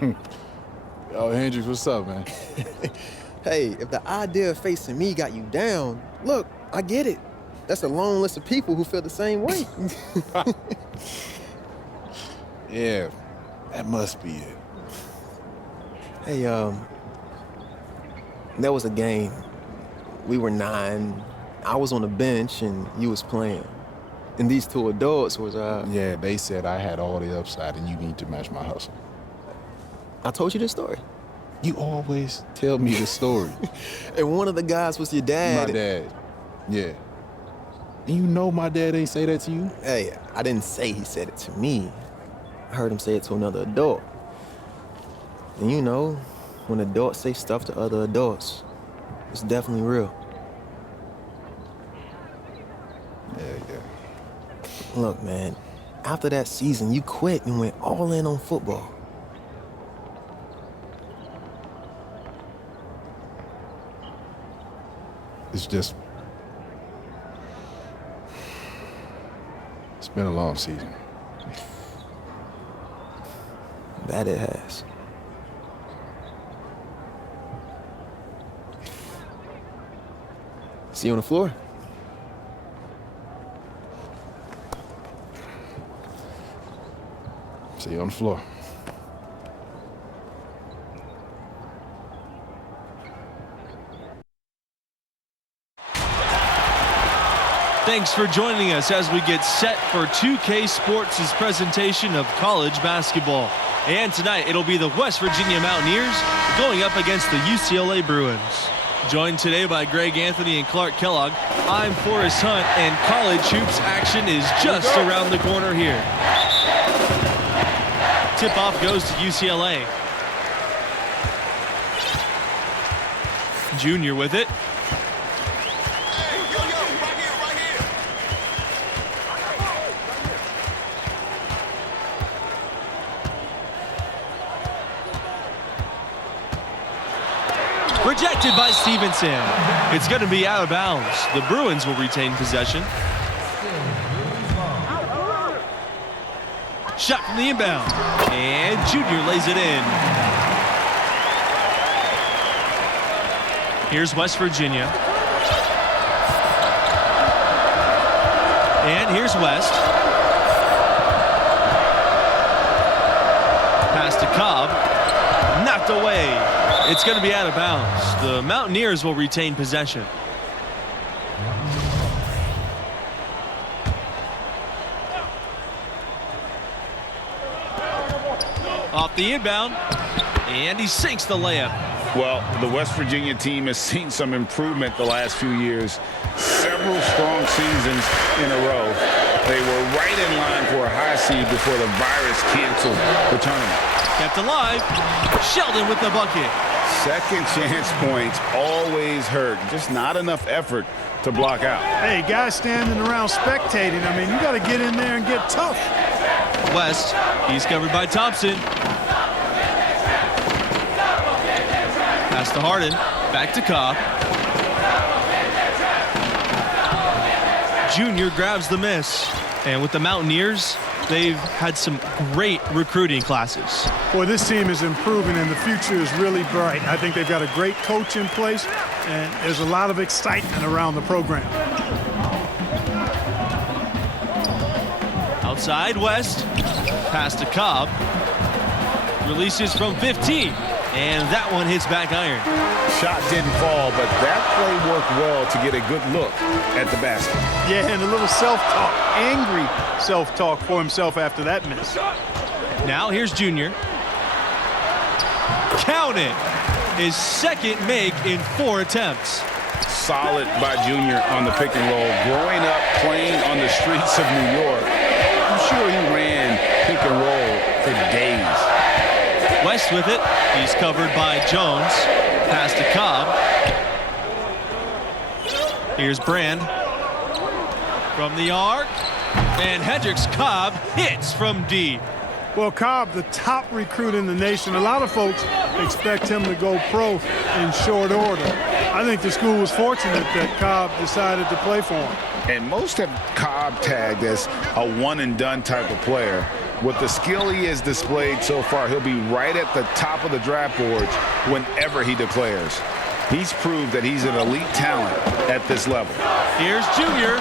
Yo, Hendrix, what's up, man? Hey, if the idea of facing me got you down, look, I get it. That's a long list of people who feel the same way. Yeah, that must be it. Hey, there was a game. We were 9. I was on the bench and you was playing. And these 2 adults was, Yeah, they said I had all the upside and you need to match my hustle. I told you this story. You always tell me the story. And one of the guys was your dad. My dad, yeah. And you know my dad ain't say that to you? Hey, I didn't say he said it to me. I heard him say it to another adult. And you know, when adults say stuff to other adults, it's definitely real. Yeah. Look, man, after that season, you quit and went all in on football. It's just... It's been a long season. That it has. See you on the floor. See you on the floor. Thanks for joining us as we get set for 2K Sports' presentation of college basketball. And tonight, it'll be the West Virginia Mountaineers going up against the UCLA Bruins. Joined today by Greg Anthony and Clark Kellogg, I'm Forrest Hunt, and college hoops action is just around the corner here. Tip-off goes to UCLA. Junior with it. Rejected by Stevenson. It's going to be out of bounds. The Bruins will retain possession. Shot from the inbound. And Junior lays it in. Here's West Virginia. And here's West. Pass to Cobb. Knocked away. It's going to be out of bounds. The Mountaineers will retain possession. Off the inbound, and he sinks the layup. Well, the West Virginia team has seen some improvement the last few years. Several strong seasons in a row. They were right in line for a high seed before the virus canceled the tournament. Kept alive. Sheldon with the bucket. Second chance points always hurt. Just not enough effort to block out. Hey, guys standing around spectating, I mean, you got to get in there and get tough. West, he's covered by Thompson. Pass to Harden. Back to Cobb. Junior grabs the miss. And with the Mountaineers, they've had some great recruiting classes. Boy, this team is improving and the future is really bright. I think they've got a great coach in place and there's a lot of excitement around the program. Outside West. Pass to Cobb. Releases from 15. And that one hits back iron. Shot didn't fall, but that play worked well to get a good look at the basket. Yeah, and a little self-talk, angry self-talk for himself after that miss. Now here's Junior. Count it. His second make in 4 attempts. Solid by Junior on the pick and roll. Growing up playing on the streets of New York, I'm sure he ran pick and roll for days. West with it. He's covered by Jones. Pass to Cobb. Here's Brand. From the arc. And Hendrix Cobb hits from deep. Well, Cobb, the top recruit in the nation. A lot of folks expect him to go pro in short order. I think the school was fortunate that Cobb decided to play for him. And most have Cobb tagged as a one-and-done type of player. With the skill he has displayed so far, he'll be right at the top of the draft boards whenever he declares. He's proved that he's an elite talent at this level. Here's Junior.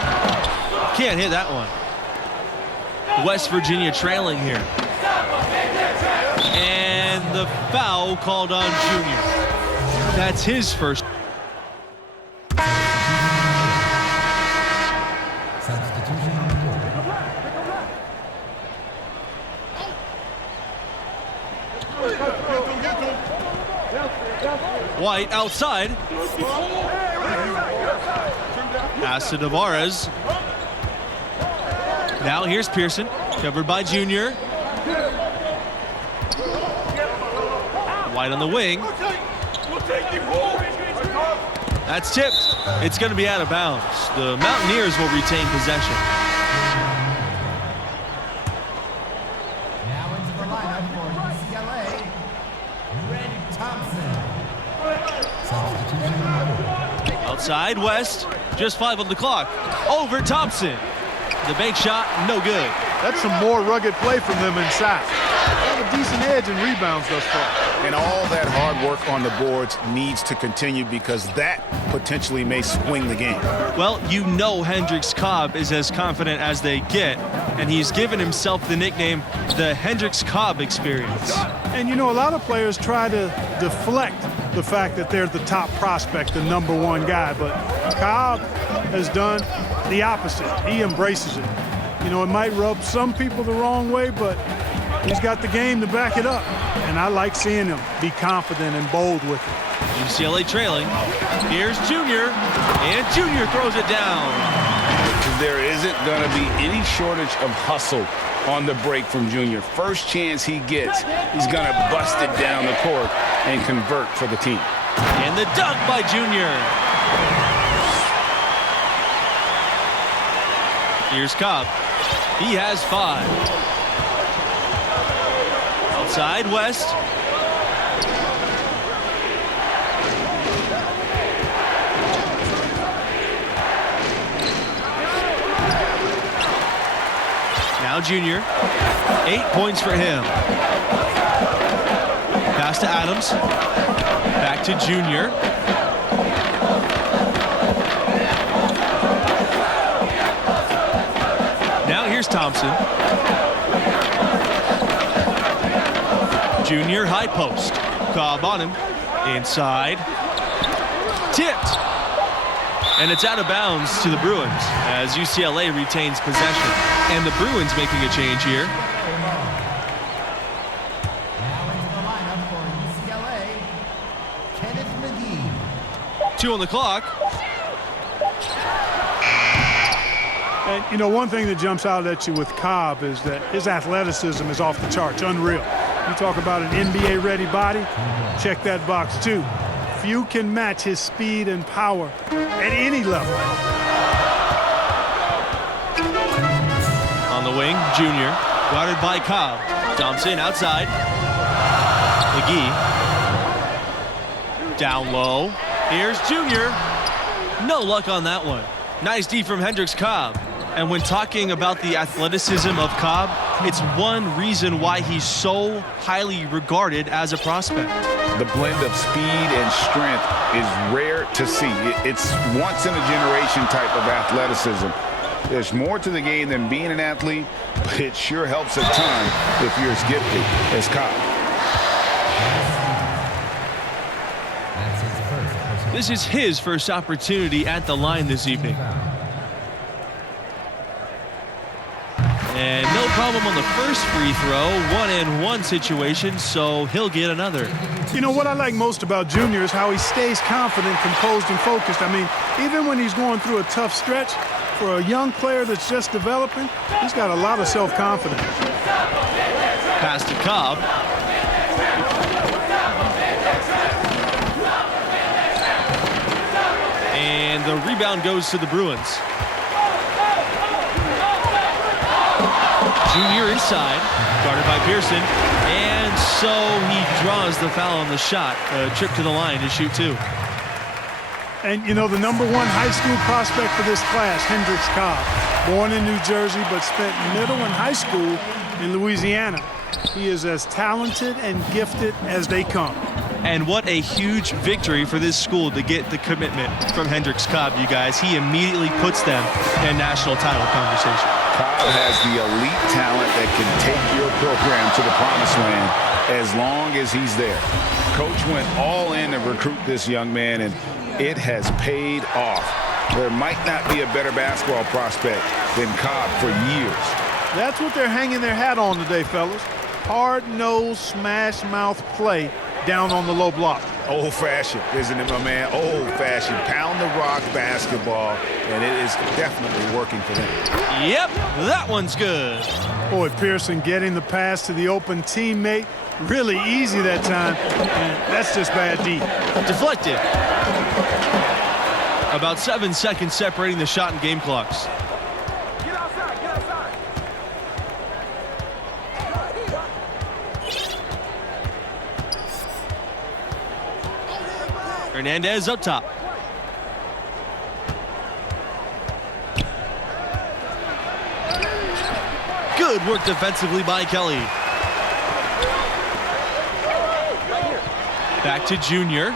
Can't hit that one. West Virginia trailing here. And the foul called on Junior. That's his first. White outside. Pass to Tavares. Now here's Pearson, covered by Junior. White on the wing. That's tipped. It's going to be out of bounds. The Mountaineers will retain possession. Now into the lineup for UCLA, Thompson. Substitution number 4. Outside West, just 5 on the clock. Over Thompson. The bank shot, no good. That's some more rugged play from them inside. They have a decent edge in rebounds thus far. And all that hard work on the boards needs to continue because that potentially may swing the game. Well, you know Hendrix Cobb is as confident as they get, and he's given himself the nickname the Hendrix Cobb experience. And you know, a lot of players try to deflect the fact that they're the top prospect, the #1 guy, but Cobb has done the opposite. He embraces it. You know, it might rub some people the wrong way, but he's got the game to back it up. And I like seeing him be confident and bold with it. UCLA trailing. Here's Junior, and Junior throws it down. There isn't going to be any shortage of hustle on the break from Junior. First chance he gets, he's going to bust it down the court and convert for the team. And the dunk by Junior. Here's Cobb. He has 5. Outside West. Now Junior. 8 points for him. Pass to Adams. Back to Junior. Now here's Thompson. Junior high post. Cobb on him. Inside. Tipped. And it's out of bounds to the Bruins as UCLA retains possession. And the Bruins making a change here. Now into the lineup for UCLA, Kenneth McGee. 2 on the clock. And, you know, one thing that jumps out at you with Cobb is that his athleticism is off the charts, unreal. You talk about an NBA-ready body, check that box, too. Few can match his speed and power at any level. On the wing, Junior, guarded by Cobb. Thompson outside. McGee. Down low. Here's Junior. No luck on that one. Nice D from Hendrix Cobb. And when talking about the athleticism of Cobb, it's one reason why he's so highly regarded as a prospect. The blend of speed and strength is rare to see. It's once in a generation type of athleticism. There's more to the game than being an athlete, but it sure helps a ton if you're as gifted as Cobb. This is his first opportunity at the line this evening. And no problem on the first free throw, 1-and-1 situation, so he'll get another. You know, what I like most about Junior is how he stays confident, composed, and focused. I mean, even when he's going through a tough stretch, for a young player that's just developing, he's got a lot of self-confidence. Pass to Cobb. And the rebound goes to the Bruins. Junior inside, guarded by Pearson, and so he draws the foul on the shot. A trip to the line to shoot 2. And, you know, the #1 high school prospect for this class, Hendrix Cobb, born in New Jersey but spent middle and high school in Louisiana. He is as talented and gifted as they come. And what a huge victory for this school to get the commitment from Hendrix Cobb, you guys. He immediately puts them in a national title conversation. Cobb has the elite talent that can take your program to the promised land as long as he's there. Coach went all in to recruit this young man, and it has paid off. There might not be a better basketball prospect than Cobb for years. That's what they're hanging their hat on today, fellas. Hard-nosed, smash-mouth play down on the low block. Old-fashioned, isn't it, my man? Old-fashioned, pound-the-rock basketball, and it is definitely working for them. Yep, that one's good. Boy, Pearson getting the pass to the open teammate. Really easy that time, and that's just bad D. Deflected. About 7 seconds separating the shot and game clocks. Get outside, get outside. Hernandez up top. Good work defensively by Kelly. Back to Junior.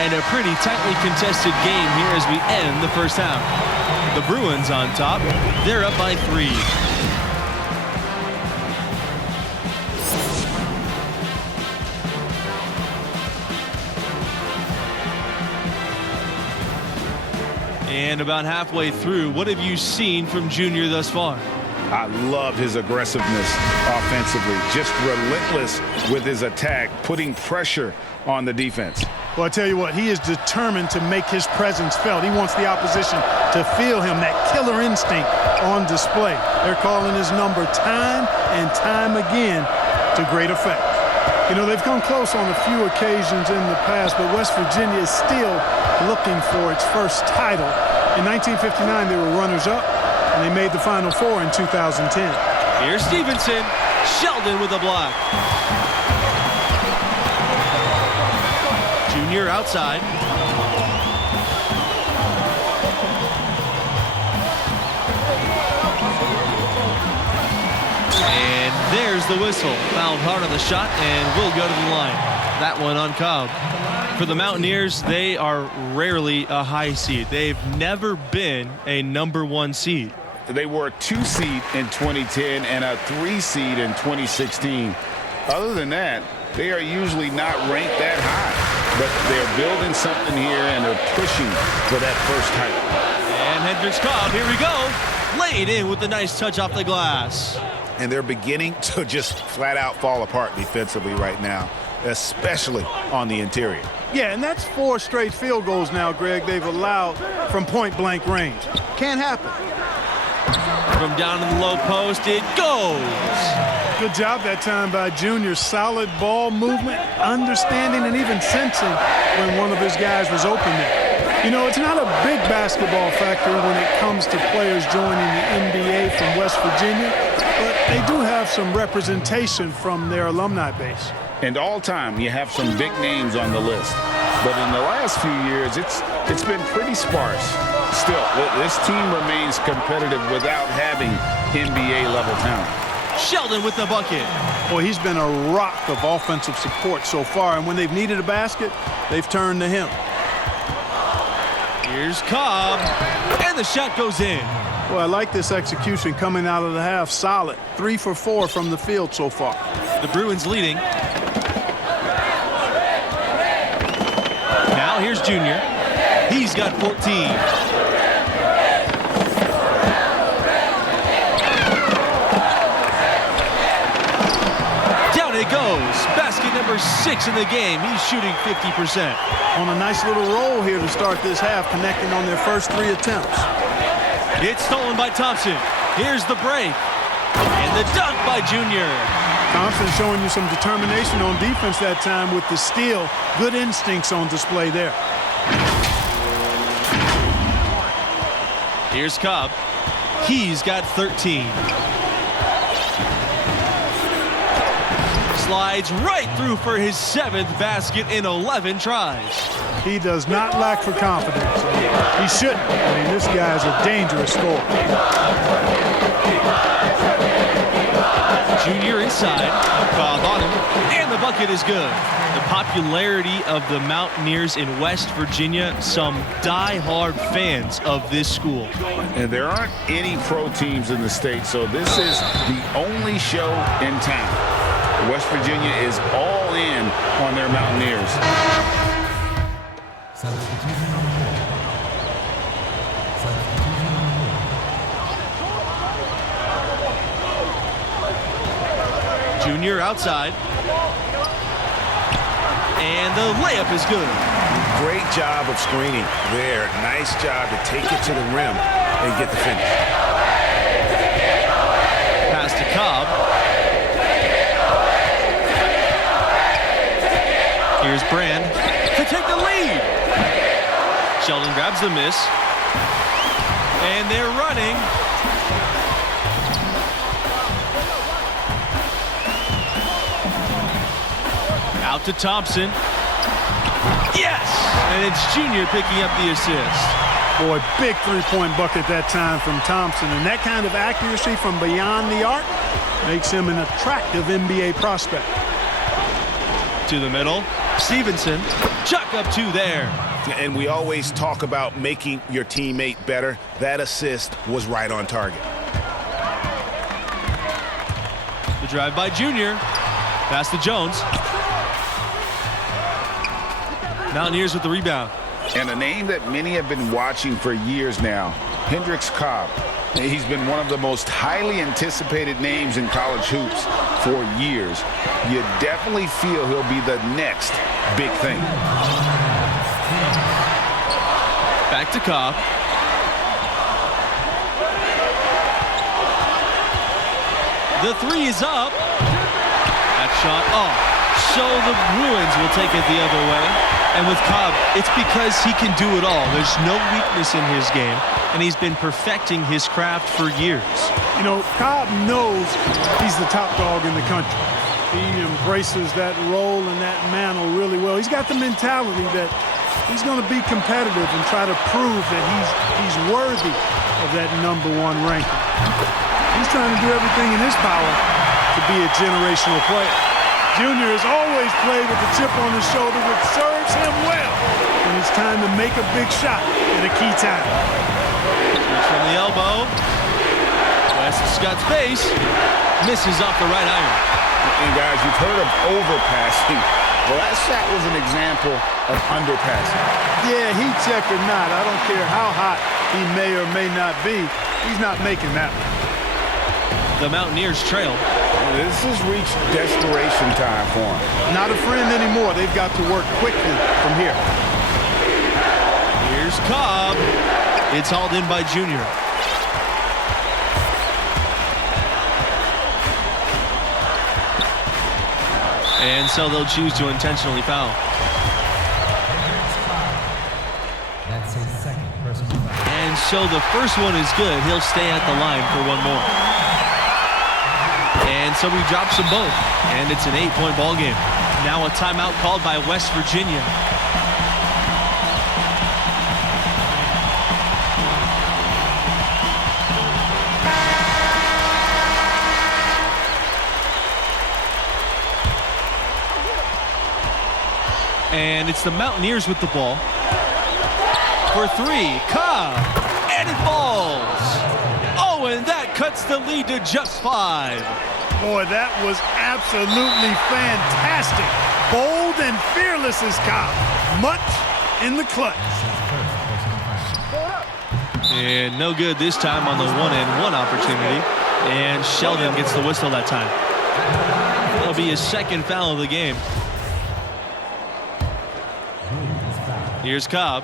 And a pretty tightly contested game here as we end the first half. The Bruins on top. They're up by 3. And about halfway through, what have you seen from Junior thus far? I love his aggressiveness offensively. Just relentless with his attack, putting pressure on the defense. Well, I tell you what, he is determined to make his presence felt. He wants the opposition to feel him, that killer instinct on display. They're calling his number time and time again to great effect. You know, they've come close on a few occasions in the past, but West Virginia is still looking for its first title. In 1959, they were runners-up, and they made the Final Four in 2010. Here's Stevenson. Sheldon with a block. Junior outside. And there's the whistle. Fouled hard on the shot and will go to the line. That one on Cobb. For the Mountaineers, they are rarely a high seed. They've never been a #1 seed. They were a 2 seed in 2010 and a 3 seed in 2016. Other than that, they are usually not ranked that high. But they're building something here, and they're pushing for that first title. And Hendrix Cobb, here we go. Laid in with a nice touch off the glass. And they're beginning to just flat out fall apart defensively right now, especially on the interior. Yeah, and that's 4 straight field goals now, Greg, they've allowed from point-blank range. Can't happen. From down in the low post, it goes. Good job that time by Junior. Solid ball movement, understanding, and even sensing when one of his guys was open there. You know, it's not a big basketball factor when it comes to players joining the NBA from West Virginia, but they do have some representation from their alumni base. And all time, you have some big names on the list. But in the last few years, it's been pretty sparse. Still, this team remains competitive without having NBA-level talent. Sheldon with the bucket. Boy, he's been a rock of offensive support so far, and when they've needed a basket, they've turned to him. Here's Cobb, and the shot goes in. Well, I like this execution coming out of the half. Solid. 3 for 4 from the field so far. The Bruins leading. Now here's Junior. He's got 14. Down it goes. Basket number 6 in the game. He's shooting 50%. On a nice little roll here to start this half, connecting on their first 3 attempts. It's stolen by Thompson. Here's the break. And the dunk by Junior. Thompson showing you some determination on defense that time with the steal. Good instincts on display there. Here's Cobb. He's got 13. Slides right through for his 7th basket in 11 tries. He does not lack for confidence. He shouldn't. I mean, this guy's a dangerous scorer. Junior inside, Cobb on him, and the bucket is good. The popularity of the Mountaineers in West Virginia, some die-hard fans of this school. And there aren't any pro teams in the state, so this is the only show in town. West Virginia is all in on their Mountaineers. Substitution on the board. Substitution on the board. Junior outside. And the layup is good. Great job of screening there. Nice job to take it to the rim and get the finish. Pass to Cobb. Here's Brand to take the lead. Sheldon grabs the miss. And they're running. Out to Thompson. Yes! And it's Junior picking up the assist. Boy, big three-point bucket that time from Thompson. And that kind of accuracy from beyond the arc makes him an attractive NBA prospect. To the middle. Stevenson. Chuck up two there. And we always talk about making your teammate better. That assist was right on target. The drive by Junior. Pass to Jones. Mountaineers with the rebound. And a name that many have been watching for years now, Hendrix Cobb. He's been one of the most highly anticipated names in college hoops for years. You definitely feel he'll be the next big thing. Back to Cobb. The three is up. That shot off. So the Bruins will take it the other way. And with Cobb, it's because he can do it all. There's no weakness in his game, and he's been perfecting his craft for years. You know, Cobb knows he's the top dog in the country. He embraces that role and that mantle really well. He's got the mentality that he's going to be competitive and try to prove that he's worthy of that #1 ranking. He's trying to do everything in his power to be a generational player. Junior has always played with a chip on his shoulder, which serves him well when it's time to make a big shot at a key time. Shoots from the elbow. West's got space. Misses off the right iron. And guys, you've heard of overpassing. Well, that shot was an example of underpassing. Yeah, heat check or not, I don't care how hot he may or may not be, he's not making that one. The Mountaineers trail. This has reached desperation time for him. Not a friend anymore. They've got to work quickly from here. Here's Cobb. It's hauled in by Junior. And so they'll choose to intentionally foul. That's his second personal foul. And so the first one is good. He'll stay at the line for one more. And so he drops them both. And it's an 8-point ball game. Now a timeout called by West Virginia. And it's the Mountaineers with the ball. For three, Cobb, and it falls. Oh, and that cuts the lead to just 5. Boy, that was absolutely fantastic. Bold and fearless as Cobb. Much in the clutch. And no good this time on the 1-and-1 opportunity. And Sheldon gets the whistle that time. That'll be his second foul of the game. Here's Cobb.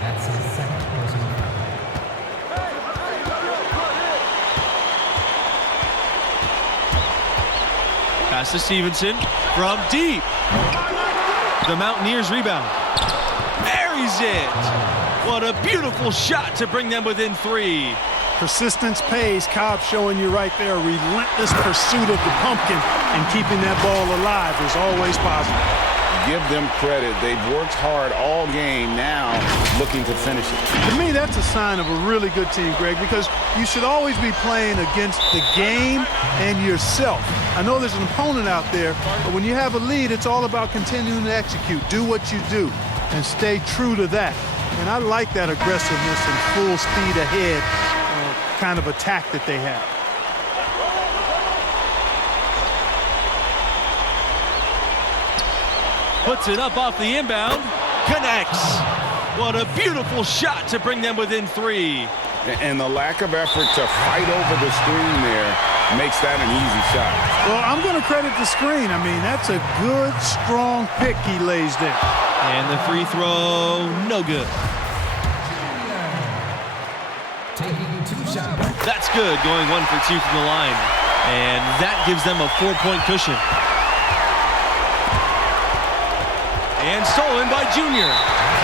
That's his second personal foul. Pass to Stevenson from deep. The Mountaineers rebound. Buries it. What a beautiful shot to bring them within 3. Persistence pays. Cobb showing you right there. Relentless pursuit of the pumpkin and keeping that ball alive is always positive. give them credit. They've worked hard all game, now looking to finish it. To me, that's a sign of a really good team, Greg, because you should always be playing against the game and yourself. I know there's an opponent out there, but when you have a lead, it's all about continuing to execute. Do what you do and stay true to that. And I like that aggressiveness and full speed ahead kind of attack that they have. Puts it up off the inbound. Connects. What a beautiful shot to bring them within 3. And the lack of effort to fight over the screen there makes that an easy shot. Well, I'm going to credit the screen. I mean, that's a good, strong pick he lays there. And the free throw, no good. Taking 2 shots. That's good, going 1 for 2 from the line. And that gives them a 4-point cushion. And stolen by Junior.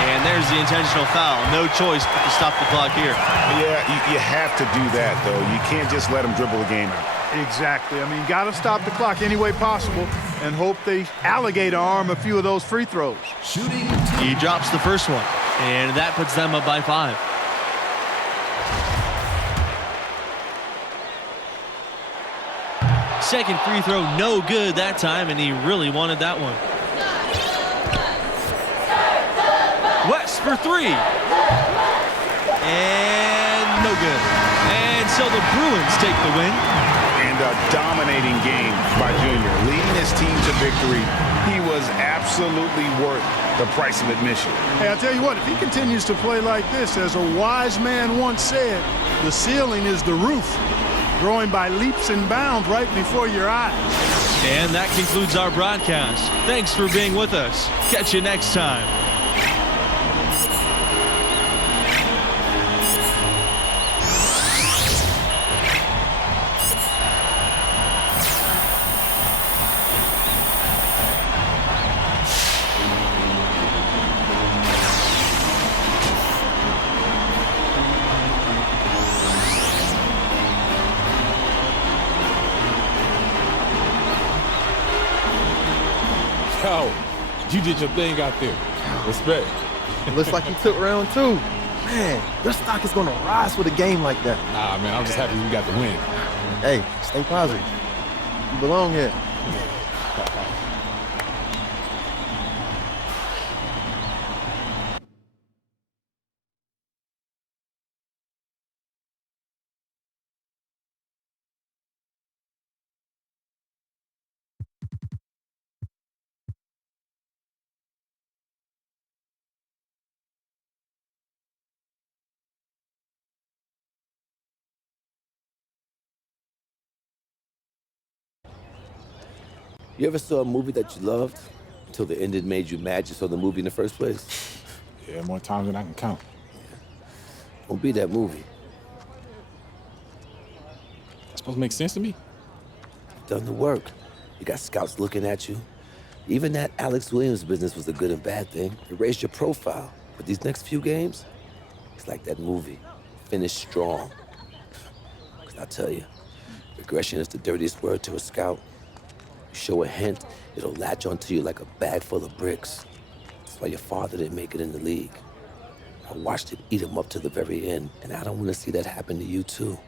And there's the intentional foul. No choice but to stop the clock here. Yeah, you have to do that, though. You can't just let them dribble the game out. Exactly. I mean, got to stop the clock any way possible and hope they alligator arm a few of those free throws. Shooting. He drops the first one, and that puts them up by 5. Second free throw, no good that time, and he really wanted that one. West for 3. And no good. And so the Bruins take the win. And a dominating game by Junior, leading his team to victory. He was absolutely worth the price of admission. Hey, I'll tell you what, if he continues to play like this, as a wise man once said, the ceiling is the roof, growing by leaps and bounds right before your eyes. And that concludes our broadcast. Thanks for being with us. Catch you next time. Yo, you did your thing out there. Respect. Looks like you took round 2. Man, your stock is going to rise with a game like that. Nah, man, I'm just happy we got the win. Hey, stay positive. You belong here. You ever saw a movie that you loved until the ending made you mad you saw the movie in the first place? Yeah, more times than I can count. Don't be that movie. It's supposed to make sense to me? You've done the work. You got scouts looking at you. Even that Alex Williams business was a good and bad thing. It raised your profile. But these next few games, it's like that movie. Finish strong. Because I tell you, regression is the dirtiest word to a scout. You show a hint, it'll latch onto you like a bag full of bricks. That's why your father didn't make it in the league. I watched it eat him up to the very end, and I don't want to see that happen to you too.